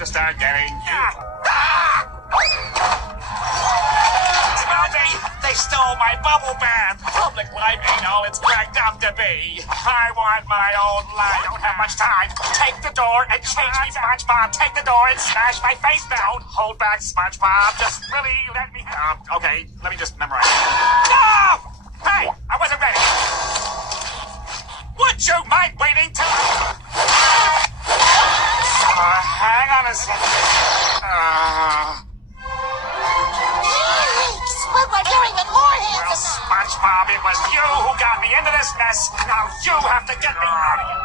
to start getting you. They stole my bubble bath. Public life ain't all it's cracked up to be. I want my own life. Don't have much time. Take the door and change me, SpongeBob. Take the door and smash my face down. Hold back, SpongeBob. Just really let me. Okay, let me just memorize. No! Hey, I wasn't ready. Would you mind waiting till? Hang on a second. Well, you're even more handsome now. SpongeBob, it was you who got me into this mess. Now you have to get me out of here.